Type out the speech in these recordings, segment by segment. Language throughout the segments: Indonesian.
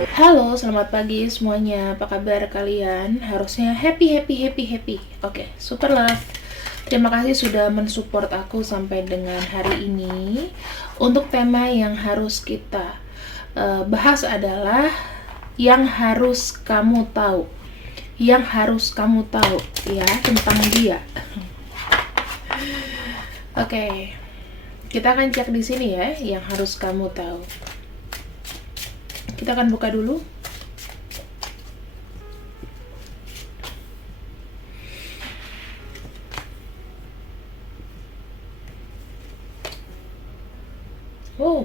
Halo, selamat pagi semuanya. Apa kabar kalian? Harusnya happy. Oke, super love. Terima kasih sudah mensupport aku sampai dengan hari ini. Untuk tema yang harus kita bahas adalah yang harus kamu tahu. Yang harus kamu tahu ya tentang dia. Oke. Kita akan cek di sini ya yang harus kamu tahu. Kita akan buka dulu. Oh.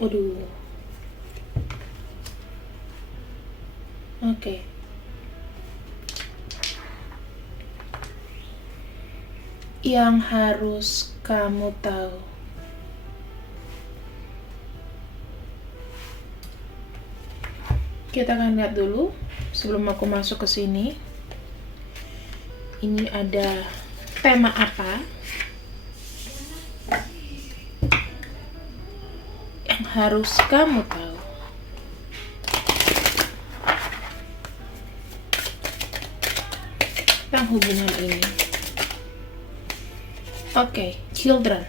Waduh. Oke. Yang harus kamu tahu. Kita akan lihat dulu sebelum aku masuk ke sini. Ini ada tema apa yang harus kamu tahu. Tentang hubungan ini. Oke, children.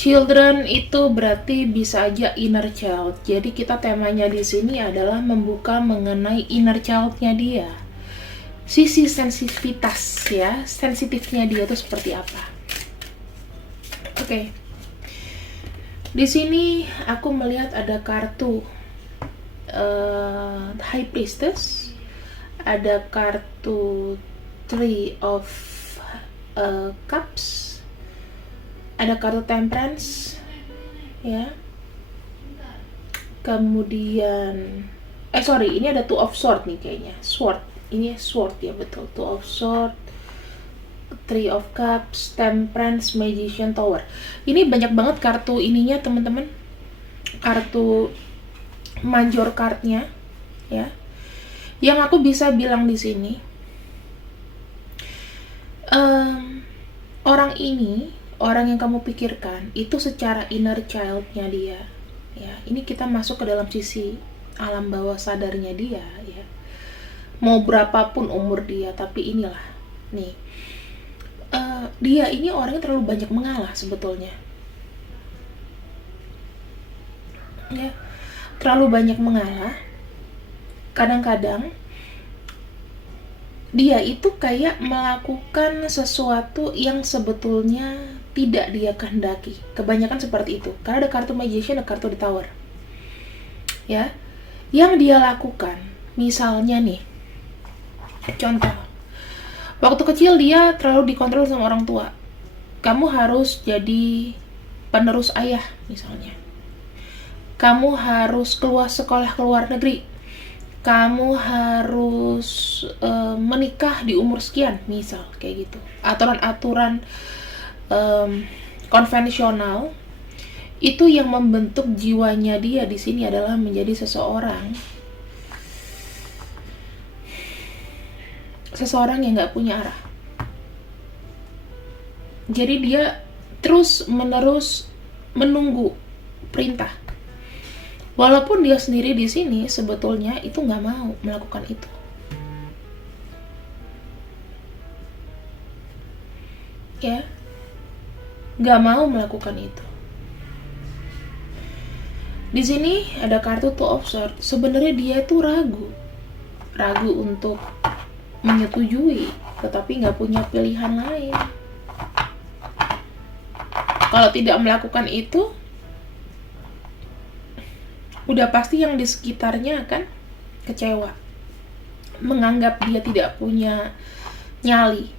Children itu berarti bisa aja inner child. Jadi kita temanya di sini adalah membuka mengenai inner child-nya dia. Sisi sensitivitas ya, sensitifnya dia itu seperti apa. Oke. Di sini aku melihat ada kartu High Priestess, ada kartu Three of Cups, ada kartu Temperance ya, kemudian ini ada Two of Sword nih kayaknya, Sword, ini Sword ya, betul, Two of Sword, Three of Cups, Temperance, Magician, Tower. Ini banyak banget kartu ininya teman-teman, kartu major cardnya ya. Yang aku bisa bilang di sini, orang yang kamu pikirkan itu secara inner child-nya dia ya. Ini kita masuk ke dalam sisi alam bawah sadarnya dia ya. Mau berapapun umur dia, tapi inilah nih, dia ini orangnya terlalu banyak mengalah sebetulnya ya, terlalu banyak mengalah. Kadang-kadang dia itu kayak melakukan sesuatu yang sebetulnya tidak dia kehendaki. Kebanyakan seperti itu. Karena ada kartu Magician, ada kartu The Tower. Ya. Yang dia lakukan, misalnya nih, contoh, waktu kecil dia terlalu dikontrol sama orang tua. Kamu harus jadi penerus ayah, misalnya. Kamu harus keluar sekolah ke luar negeri. Kamu harus menikah di umur sekian, misal kayak gitu. Aturan-aturan konvensional itu yang membentuk jiwanya dia di sini adalah menjadi seseorang yang nggak punya arah. Jadi dia terus menerus menunggu perintah. Walaupun dia sendiri di sini sebetulnya itu nggak mau melakukan itu. Ya, nggak mau melakukan itu. Di sini ada kartu Two of Swords. Sebenarnya dia itu ragu untuk menyetujui, tetapi nggak punya pilihan lain. Kalau tidak melakukan itu, udah pasti yang di sekitarnya akan kecewa, menganggap dia tidak punya nyali.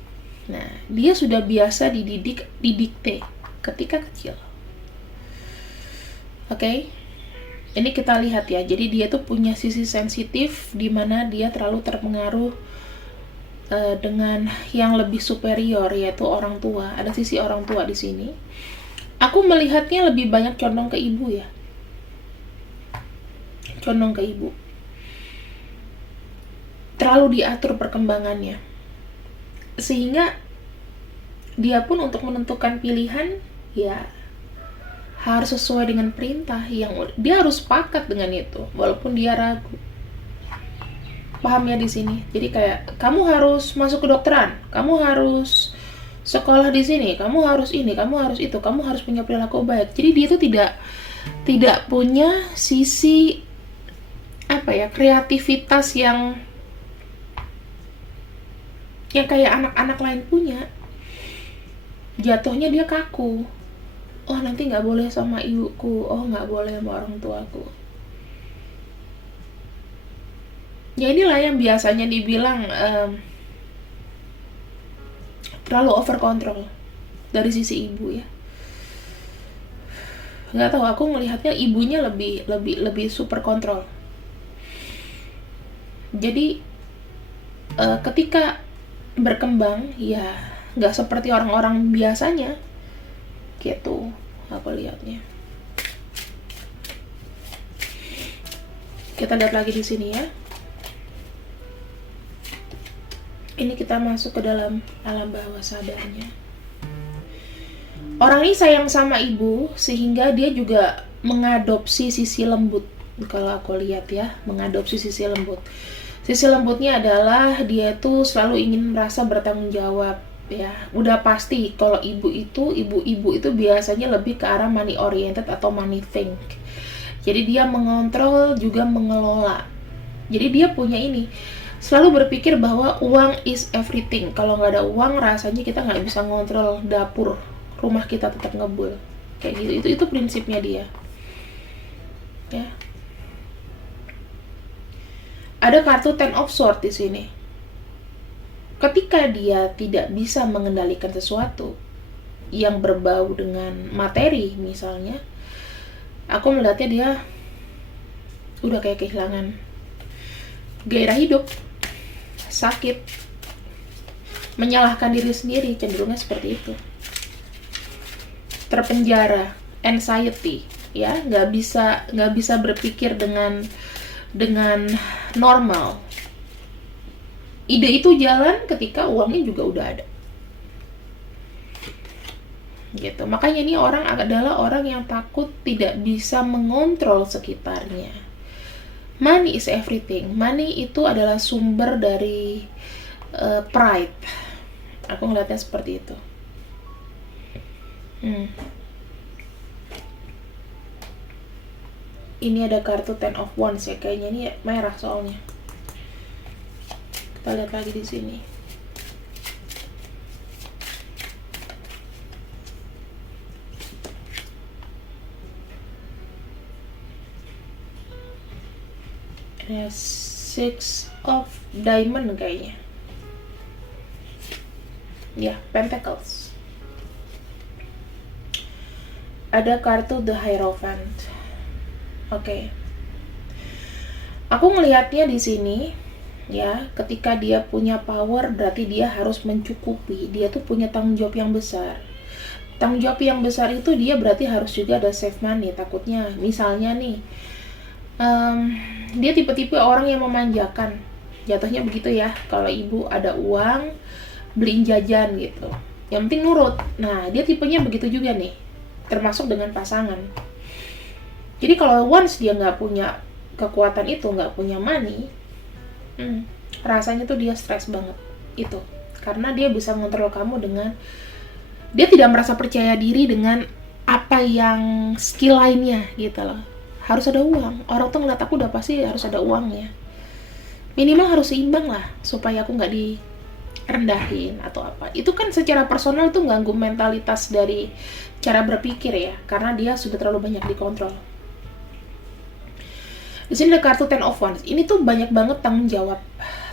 Nah, dia sudah biasa didikte ketika kecil. Oke? Ini kita lihat ya. Jadi dia tuh punya sisi sensitif di mana dia terlalu terpengaruh dengan yang lebih superior, yaitu orang tua. Ada sisi orang tua di sini. Aku melihatnya lebih banyak condong ke ibu ya. Condong ke ibu. Terlalu diatur perkembangannya. Sehingga dia pun untuk menentukan pilihan ya harus sesuai dengan perintah yang dia harus sepakat dengan itu walaupun dia ragu. Paham ya di sini? Jadi kayak kamu harus masuk kedokteran, kamu harus sekolah di sini, kamu harus ini, kamu harus itu, kamu harus punya perilaku baik. Jadi dia itu tidak punya sisi kreativitas yang kayak anak-anak lain punya. Jatuhnya dia kaku. Oh nanti nggak boleh sama ibuku, oh nggak boleh sama orang tuaku. Ya inilah yang biasanya dibilang terlalu over control dari sisi ibu ya. Nggak tahu, aku melihatnya ibunya lebih super kontrol. Jadi ketika berkembang ya nggak seperti orang-orang biasanya gitu aku lihatnya. Kita lihat lagi di sini ya. Ini kita masuk ke dalam alam bawah sadarnya. Orang ini sayang sama ibu sehingga dia juga mengadopsi sisi lembut. Kalau aku lihat ya, mengadopsi sisi lembut. Sisi lembutnya adalah dia tuh selalu ingin merasa bertanggung jawab ya. Udah pasti kalau ibu itu biasanya lebih ke arah money oriented atau money think. Jadi dia mengontrol juga mengelola. Jadi dia punya ini, selalu berpikir bahwa uang is everything. Kalau nggak ada uang rasanya kita nggak bisa ngontrol dapur, rumah kita tetap ngebul kayak gitu. Itu prinsipnya dia ya. Ada kartu Ten of Swords di sini. Ketika dia tidak bisa mengendalikan sesuatu yang berbau dengan materi misalnya, aku melihatnya dia udah kayak kehilangan gairah hidup, sakit, menyalahkan diri sendiri, cenderungnya seperti itu. Terpenjara, anxiety, ya, nggak bisa berpikir dengan normal. Ide itu jalan ketika uangnya juga udah ada. Gitu. Makanya ini orang adalah orang yang takut tidak bisa mengontrol sekitarnya. Money is everything. Money itu adalah sumber dari pride. Aku ngeliatnya seperti itu. Ini ada kartu Ten of Wands ya, kayaknya ini merah soalnya. Kita lihat lagi di sini. Ada Six of Diamond kayaknya. Ya, Pentacles. Ada kartu The Hierophant. Oke. Aku ngelihatnya di sini ya, ketika dia punya power berarti dia harus mencukupi. Dia tuh punya tanggung jawab yang besar. Tanggung jawab yang besar itu dia berarti harus juga ada save money. Takutnya misalnya nih dia tipe-tipe orang yang memanjakan. Jatuhnya begitu ya. Kalau ibu ada uang, beliin jajan gitu. Yang penting nurut. Nah, dia tipenya begitu juga nih. Termasuk dengan pasangan. Jadi kalau once dia nggak punya kekuatan itu, nggak punya money, rasanya tuh dia stres banget. Itu karena dia bisa ngontrol kamu dengan, dia tidak merasa percaya diri dengan apa yang skill lainnya gitu loh. Harus ada uang. Orang tuh ngeliat aku udah pasti harus ada uangnya. Minimal harus seimbang lah supaya aku nggak direndahin atau apa. Itu kan secara personal tuh ganggu mentalitas dari cara berpikir ya, karena dia sudah terlalu banyak dikontrol. Di sini ada kartu Ten of Wands. Ini tuh banyak banget tanggung jawab.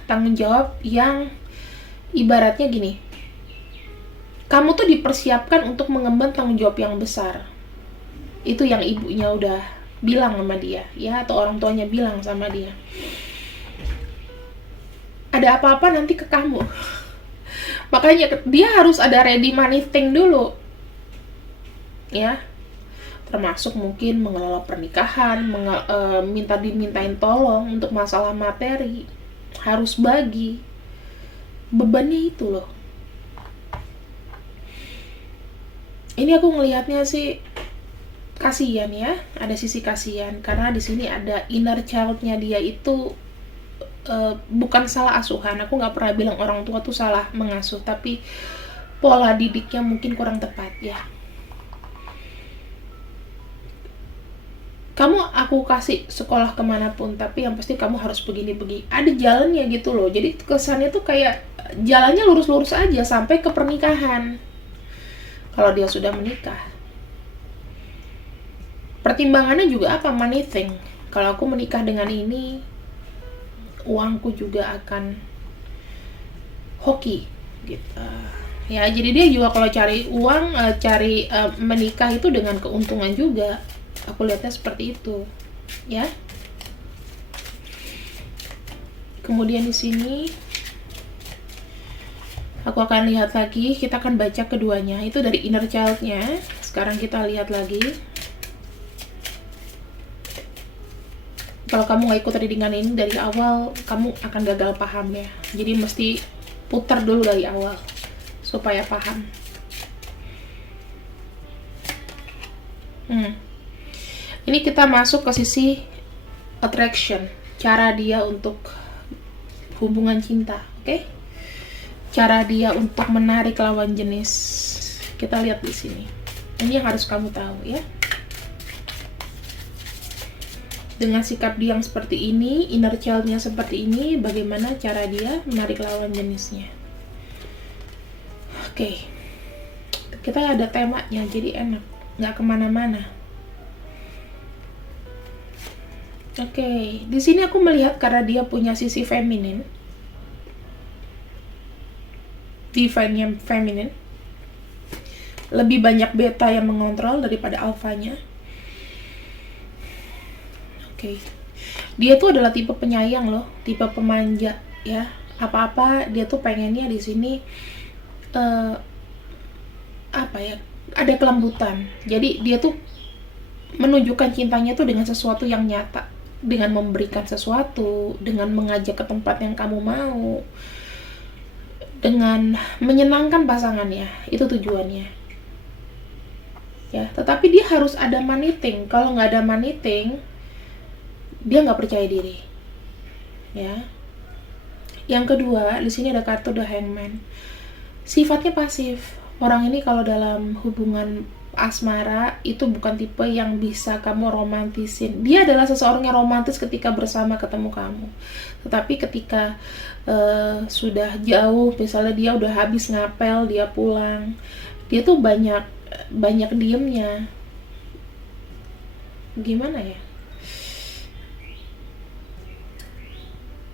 Tanggung jawab yang ibaratnya gini. Kamu tuh dipersiapkan untuk mengemban tanggung jawab yang besar. Itu yang ibunya udah bilang sama dia, ya, atau orang tuanya bilang sama dia. Ada apa-apa nanti ke kamu. Makanya dia harus ada ready money thing dulu. Ya. Termasuk mungkin mengelola pernikahan, dimintain tolong untuk masalah materi, harus bagi bebannya itu loh. Ini aku ngelihatnya sih kasihan ya, ada sisi kasihan karena di sini ada inner child-nya dia itu bukan salah asuhan. Aku nggak pernah bilang orang tua tuh salah mengasuh, tapi pola didiknya mungkin kurang tepat ya. Aku kasih sekolah kemanapun, tapi yang pasti kamu harus begini-begini. Ada jalannya gitu loh. Jadi kesannya tuh kayak jalannya lurus-lurus aja sampai ke pernikahan. Kalau dia sudah menikah. Pertimbangannya juga apa? Money thing. Kalau aku menikah dengan ini, uangku juga akan hoki gitu. Ya, jadi dia juga kalau cari uang, menikah itu dengan keuntungan juga. Aku lihatnya seperti itu, ya. Kemudian di sini aku akan lihat lagi, kita akan baca keduanya. Itu dari inner child-nya. Sekarang kita lihat lagi. Kalau kamu nggak ikut readingan ini dari awal, kamu akan gagal paham ya. Jadi mesti putar dulu dari awal supaya paham. Ini kita masuk ke sisi attraction, cara dia untuk hubungan cinta, oke? Cara dia untuk menarik lawan jenis. Kita lihat di sini. Ini yang harus kamu tahu ya. Dengan sikap dia yang seperti ini, inner child-nya seperti ini, bagaimana cara dia menarik lawan jenisnya. Oke. Kita ada temanya, jadi enak. Nggak kemana-mana. Oke, di sini aku melihat karena dia punya sisi feminin, divine-nya feminin, lebih banyak beta yang mengontrol daripada alfanya. Oke, dia tuh adalah tipe penyayang loh, tipe pemanja ya. Apa-apa dia tuh pengennya di sini ada kelembutan. Jadi dia tuh menunjukkan cintanya tuh dengan sesuatu yang nyata. Dengan memberikan sesuatu, dengan mengajak ke tempat yang kamu mau, dengan menyenangkan pasangannya, itu tujuannya. Ya, tetapi dia harus ada money thing. Kalau nggak ada money thing, dia nggak percaya diri. Ya. Yang kedua, di sini ada kartu The Hangman. Sifatnya pasif. Orang ini kalau dalam hubungan asmara itu bukan tipe yang bisa kamu romantisin. Dia adalah seseorang yang romantis ketika bersama ketemu kamu. Tetapi ketika sudah jauh, misalnya dia udah habis ngapel, dia pulang, dia tuh banyak diemnya. Gimana ya?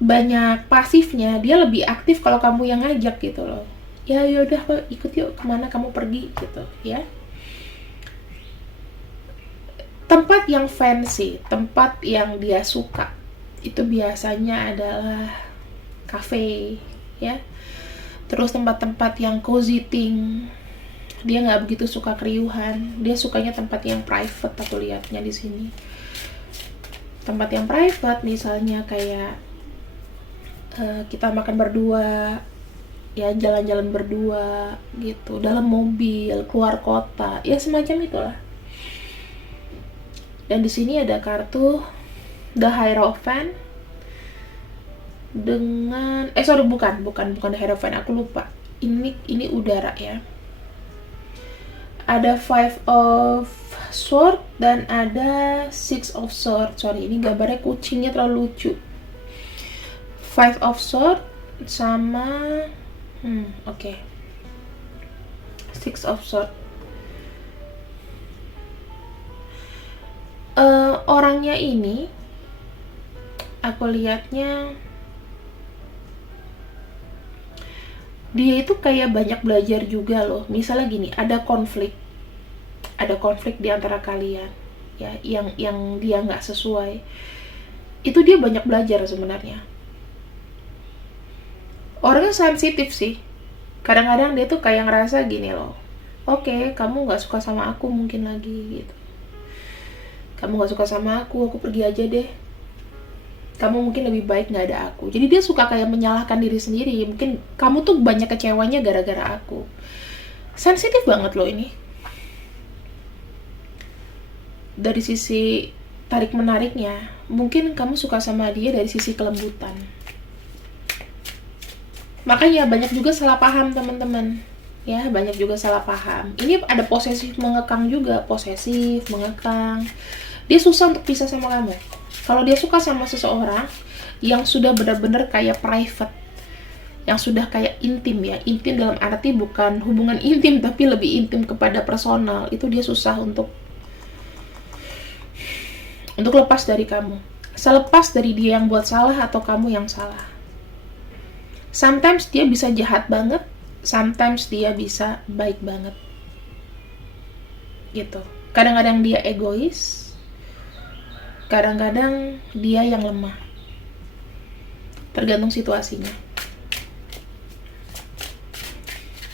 Banyak pasifnya. Dia lebih aktif kalau kamu yang ngajak gitu loh. Ya yaudah, ikut yuk kemana kamu pergi gitu ya. Tempat yang fancy, tempat yang dia suka, itu biasanya adalah cafe, ya. Terus tempat-tempat yang cozy thing, dia nggak begitu suka keriuhan, dia sukanya tempat yang private. Aku lihatnya di sini, tempat yang private, misalnya kayak kita makan berdua, ya jalan-jalan berdua, gitu, dalam mobil, keluar kota, ya semacam itulah. Dan di sini ada kartu The Hierophant dengan bukan The Hierophant, aku lupa. Ini udara ya. Ada Five of Swords dan ada Six of Swords. Sorry, ini gambarnya kucingnya terlalu lucu. Five of Swords sama oke. Six of Swords. Orangnya ini aku lihatnya dia itu kayak banyak belajar juga loh. Misalnya gini, ada konflik di antara kalian ya, yang dia nggak sesuai, itu dia banyak belajar sebenarnya. Orangnya sensitif sih. Kadang-kadang dia tuh kayak ngerasa gini loh, oke, kamu nggak suka sama aku mungkin lagi gitu. Kamu gak suka sama aku pergi aja deh. Kamu mungkin lebih baik gak ada aku. Jadi dia suka kayak menyalahkan diri sendiri. Mungkin kamu tuh banyak kecewanya gara-gara aku. Sensitif banget loh ini. dari sisi tarik menariknya, mungkin kamu suka sama dia dari sisi kelembutan. Makanya banyak juga salah paham teman-teman. Ya, banyak juga salah paham. Ini ada posesif mengekang juga, posesif mengekang. Dia susah untuk pisah sama kamu. Kalau dia suka sama seseorang yang sudah benar-benar kayak private, yang sudah kayak intim ya, intim dalam arti bukan hubungan intim tapi lebih intim kepada personal, itu dia susah untuk lepas dari kamu. Selepas dari dia yang buat salah atau kamu yang salah. Sometimes dia bisa jahat banget, sometimes dia bisa baik banget. Gitu. Kadang-kadang dia egois, kadang-kadang dia yang lemah. Tergantung situasinya.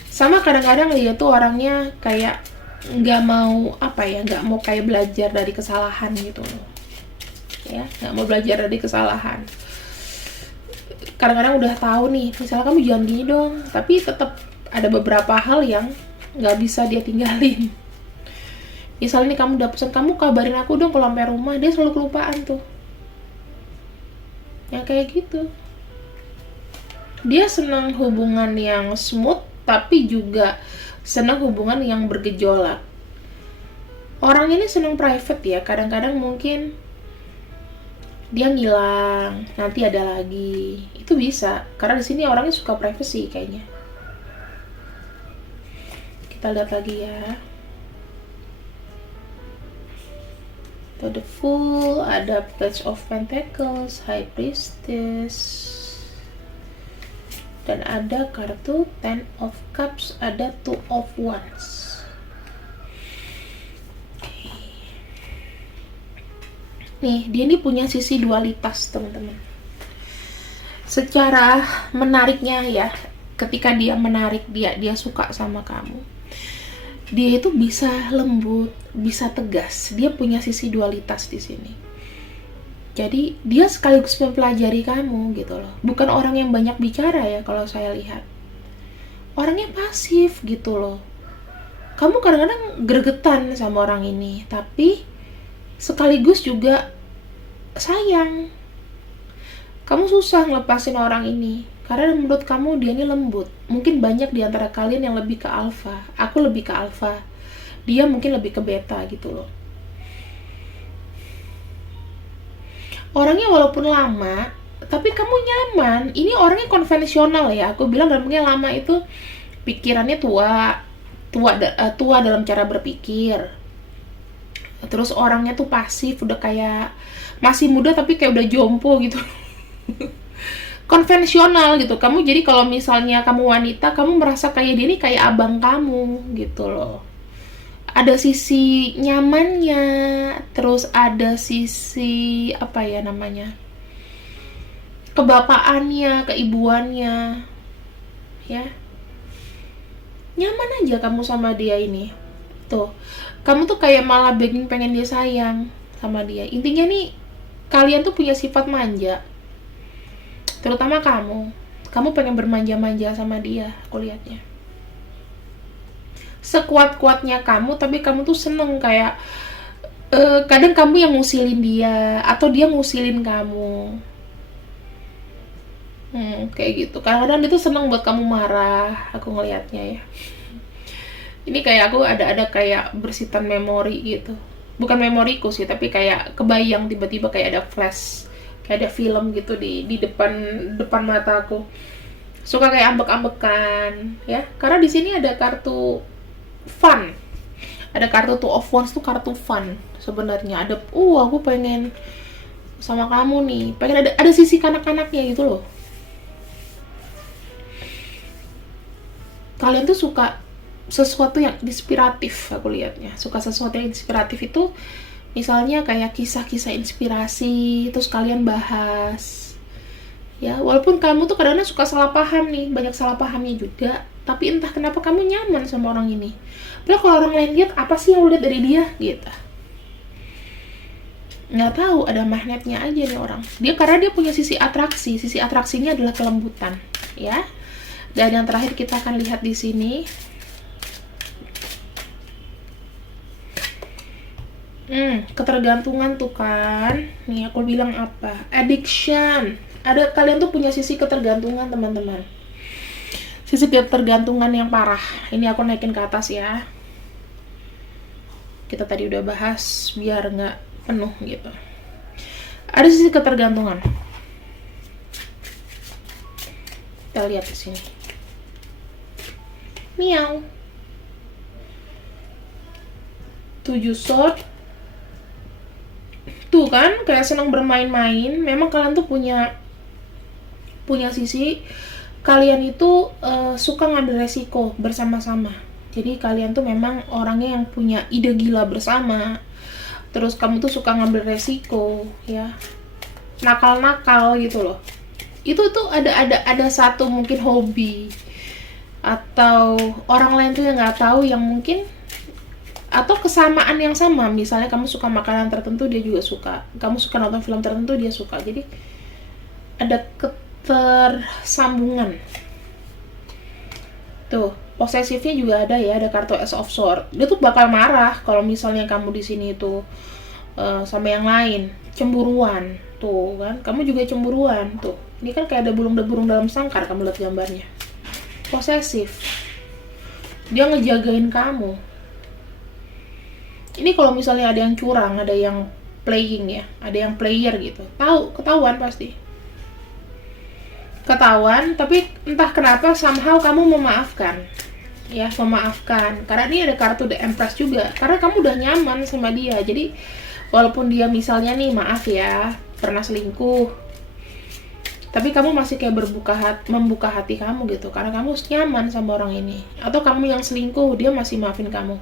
Sama kadang-kadang dia tuh orangnya kayak nggak mau nggak mau kayak belajar dari kesalahan gitu loh. Ya, nggak mau belajar dari kesalahan. Kadang-kadang udah tahu nih, misalnya kamu jangan gini dong, tapi tetap ada beberapa hal yang nggak bisa dia tinggalin. Misalnya nih kamu udah pesan, kamu kabarin aku dong kalau sampai rumah, dia selalu kelupaan tuh. Yang kayak gitu. Dia senang hubungan yang smooth, tapi juga senang hubungan yang bergejolak. Orang ini senang private ya, kadang-kadang mungkin dia ngilang, nanti ada lagi. Itu bisa, karena di sini orangnya suka privacy kayaknya. Kita lihat lagi ya. The Fool, ada Page of Pentacles, High Priestess, dan ada kartu Ten of Cups, ada Two of Wands. Nih, dia ini punya sisi dualitas, teman-teman. Secara menariknya ya, ketika dia menarik, dia suka sama kamu. Dia itu bisa lembut, bisa tegas. Dia punya sisi dualitas di sini. Jadi, dia sekaligus mempelajari kamu gitu loh. Bukan orang yang banyak bicara ya kalau saya lihat. Orangnya pasif gitu loh. Kamu kadang-kadang gregetan sama orang ini, tapi sekaligus juga sayang. Kamu susah ngelepasin orang ini karena menurut kamu dia ini lembut. Mungkin banyak di antara kalian yang lebih ke alpha. Aku lebih ke alpha, dia mungkin lebih ke beta gitu loh. Orangnya walaupun lama, tapi kamu nyaman. Ini orangnya konvensional ya. Aku bilang dalamnya lama itu pikirannya tua dalam cara berpikir. Terus orangnya tuh pasif, udah kayak masih muda tapi kayak udah jompo gitu. Konvensional gitu. Kamu jadi kalau misalnya kamu wanita, kamu merasa kayak dia ini kayak abang kamu gitu loh. Ada sisi nyamannya, terus ada sisi kebapaannya, keibuannya. Ya. Nyaman aja kamu sama dia ini. Tuh. Kamu tuh kayak malah pengen dia sayang sama dia. Intinya nih, kalian tuh punya sifat manja. Terutama kamu. Kamu pengen bermanja-manja sama dia, aku lihatnya. Sekuat-kuatnya kamu, tapi kamu tuh seneng kayak kadang kamu yang ngusilin dia, atau dia ngusilin kamu. Kayak gitu. Kadang-kadang dia tuh seneng buat kamu marah, aku ngelihatnya ya. Ini kayak aku ada kayak bersitan memori gitu. Bukan memoriku sih, tapi kayak kebayang tiba-tiba kayak ada flash, kayak ada film gitu di depan mata aku. Suka kayak ambek-ambekan, ya. Karena di sini ada kartu fun. Ada kartu Two of Wands tuh kartu fun sebenarnya. Ada aku pengen sama kamu nih. Pengen ada sisi kanak-kanaknya gitu loh. Kalian tuh suka sesuatu yang inspiratif, aku lihatnya. Suka sesuatu yang inspiratif itu misalnya kayak kisah-kisah inspirasi, terus kalian bahas. Ya, walaupun kamu tuh kadang-kadang suka salah paham nih, banyak salah pahamnya juga, tapi entah kenapa kamu nyaman sama orang ini. Padahal kalau orang lain lihat, apa sih yang lu lihat dari dia? Gitu. Nggak tahu, ada magnetnya aja nih orang. Karena dia punya sisi atraksi. Sisi atraksinya adalah kelembutan, ya. Dan yang terakhir kita akan lihat di sini. Ketergantungan tuh kan. Nih aku bilang apa? Addiction. Ada, kalian tuh punya sisi ketergantungan teman-teman. Sisi ketergantungan yang parah. Ini aku naikin ke atas ya. Kita tadi udah bahas biar nggak penuh gitu. Ada sisi ketergantungan. Kita lihat di sini. Miau. 7 sword. Tuh kan, kayak senang bermain-main. Memang kalian tuh punya sisi kalian itu suka ngambil resiko bersama-sama. Jadi kalian tuh memang orangnya yang punya ide gila bersama. Terus kamu tuh suka ngambil resiko, ya. Nakal-nakal gitu loh. Itu tuh ada satu mungkin hobi atau orang lain tuh yang nggak tahu, yang mungkin atau kesamaan yang sama. Misalnya kamu suka makanan tertentu, dia juga suka. Kamu suka nonton film tertentu, dia suka. Jadi ada ketersambungan. Tuh, posesifnya juga ada ya, ada kartu Ace of Swords. Dia tuh bakal marah kalau misalnya kamu di sini tuh sama yang lain, cemburuan. Tuh kan, kamu juga cemburuan. Tuh, ini kan kayak ada burung dalam sangkar, kamu lihat gambarnya. Posesif. Dia ngejagain kamu. Ini kalau misalnya ada yang curang, ada yang playing ya, ada yang player gitu, ketahuan pasti. Ketahuan, tapi entah kenapa somehow kamu memaafkan. Ya, memaafkan. Karena ini ada kartu The Empress juga. Karena kamu udah nyaman sama dia. Jadi, walaupun dia misalnya nih, maaf ya, pernah selingkuh, tapi kamu masih kayak membuka hati kamu gitu. Karena kamu nyaman sama orang ini. Atau kamu yang selingkuh, dia masih maafin kamu.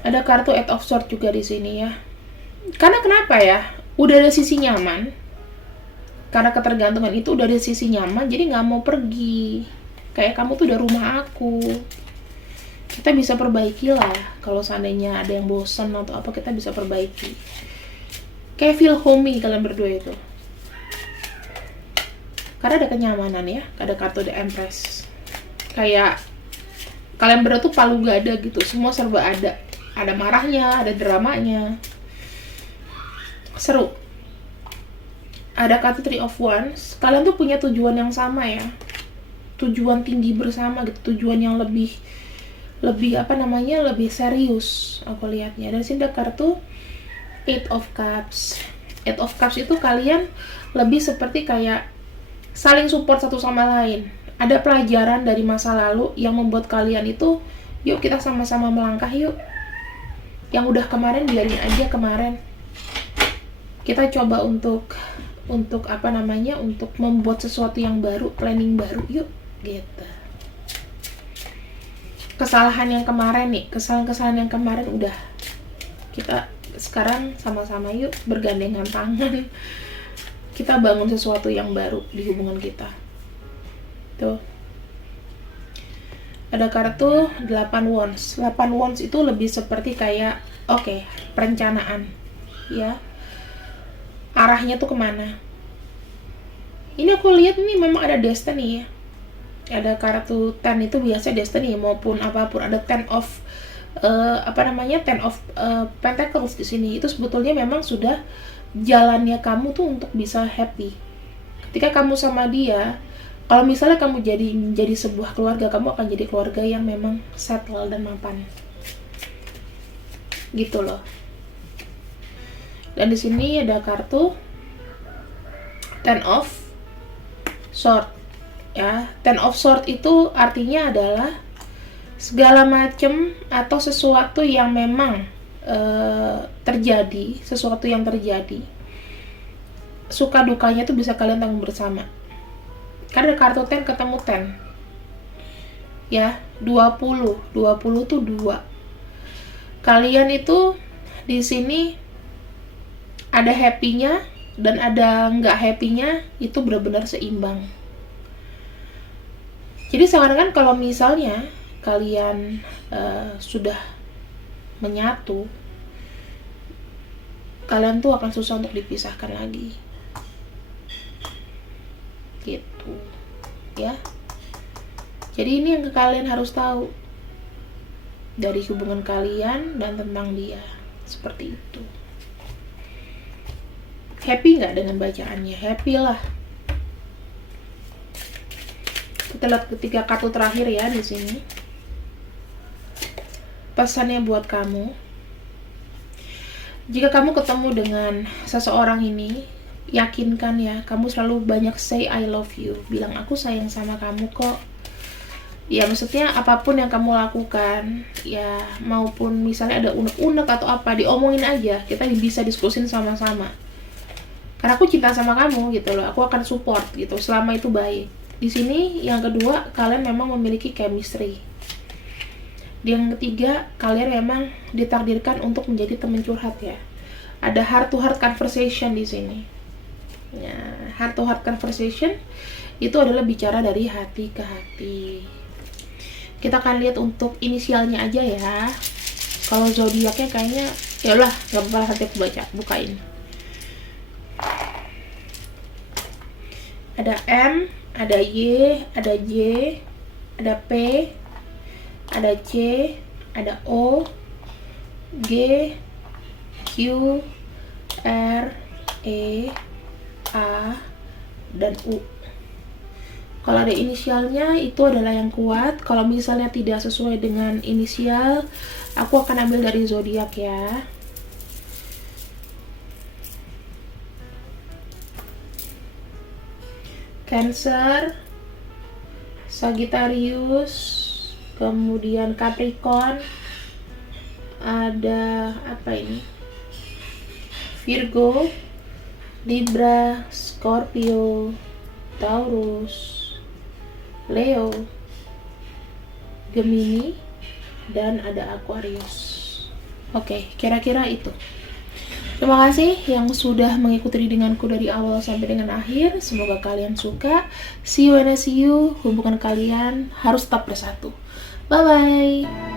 Ada kartu Eight of Swords juga di sini ya. Karena kenapa ya? Udah ada sisi nyaman. Karena ketergantungan itu udah ada sisi nyaman, jadi nggak mau pergi. Kayak kamu tuh udah rumah aku. Kita bisa perbaiki lah. Kalau seandainya ada yang bosan atau apa, kita bisa perbaiki. Kayak feel homey kalian berdua itu. Karena ada kenyamanan ya. Ada kartu The Empress. Kayak kalian berdua tuh palu gak ada gitu. Semua serba ada. Ada marahnya, ada dramanya. Seru. Ada kartu Three of Wands. Kalian tuh punya tujuan yang sama ya. Tujuan tinggi bersama gitu. Tujuan yang lebih lebih serius aku lihatnya. Dan sini ada kartu Eight of Cups. Eight of Cups itu kalian lebih seperti kayak saling support satu sama lain. Ada pelajaran dari masa lalu yang membuat kalian itu, yuk kita sama-sama melangkah yuk. Yang udah kemarin biarin aja kemarin. Kita coba untuk untuk membuat sesuatu yang baru, planning baru yuk gitu. Kesalahan yang kemarin nih, kesalahan yang kemarin udah. Kita sekarang sama-sama yuk bergandengan tangan. Kita bangun sesuatu yang baru di hubungan kita. Tuh. Ada kartu 8 Wands. 8 Wands itu lebih seperti kayak perencanaan ya. Arahnya tuh kemana. Ini aku lihat nih memang ada destiny ya. Ada kartu 10 itu biasa destiny maupun apapun. Ada 10 of Pentacles di sini. Itu sebetulnya memang sudah jalannya kamu tuh untuk bisa happy. Ketika kamu sama dia, kalau misalnya kamu jadi sebuah keluarga, kamu akan jadi keluarga yang memang settle dan mapan. Gitu loh. Dan di sini ada kartu Ten of Swords. Ya, Ten of Swords itu artinya adalah segala macam atau sesuatu yang memang terjadi, sesuatu yang terjadi. Suka dukanya tuh bisa kalian tanggung bersama. Karena kartu 10 ketemu 10. Ya, 20 tuh 2. Kalian itu di sini ada happy-nya dan ada nggak happy-nya, itu benar-benar seimbang. Jadi sekarang kan kalau misalnya kalian sudah menyatu, kalian tuh akan susah untuk dipisahkan lagi. Gitu ya. Jadi ini yang kalian harus tahu. dari hubungan kalian dan tentang dia. Seperti itu. Happy nggak dengan bacaannya? Happy lah. Kita lihat ketiga kartu terakhir ya di sini. Pesannya buat kamu. Jika kamu ketemu dengan seseorang ini, yakinkan ya, kamu selalu banyak say I love you. Bilang aku sayang sama kamu kok. Ya maksudnya apapun yang kamu lakukan, ya maupun misalnya ada unek-unek atau apa, diomongin aja. Kita bisa diskusin sama-sama. Karena aku cinta sama kamu gitu loh, aku akan support gitu selama itu baik. Di sini yang kedua, kalian memang memiliki chemistry. Yang ketiga, kalian memang ditakdirkan untuk menjadi teman curhat ya. Ada heart to heart conversation di sini. Ya, heart to heart conversation itu adalah bicara dari hati ke hati. Kita akan lihat untuk inisialnya aja ya. Kalau zodiaknya kayaknya ya udah nggak apa-apa, nanti aku bukain. Ada M, ada Y, ada J, ada P, ada C, ada O, G, Q, R, E, A, dan U. Kalau ada inisialnya itu adalah yang kuat. Kalau misalnya tidak sesuai dengan inisial, aku akan ambil dari zodiak ya. Cancer, Sagittarius, kemudian Capricorn, ada apa ini? Virgo, Libra, Scorpio, Taurus, Leo, Gemini, dan ada Aquarius. Oke, kira-kira itu. Terima kasih yang sudah mengikuti readinganku dari awal sampai dengan akhir. Semoga kalian suka. See you when I see you. Hubungan kalian harus tetap bersatu. Bye-bye.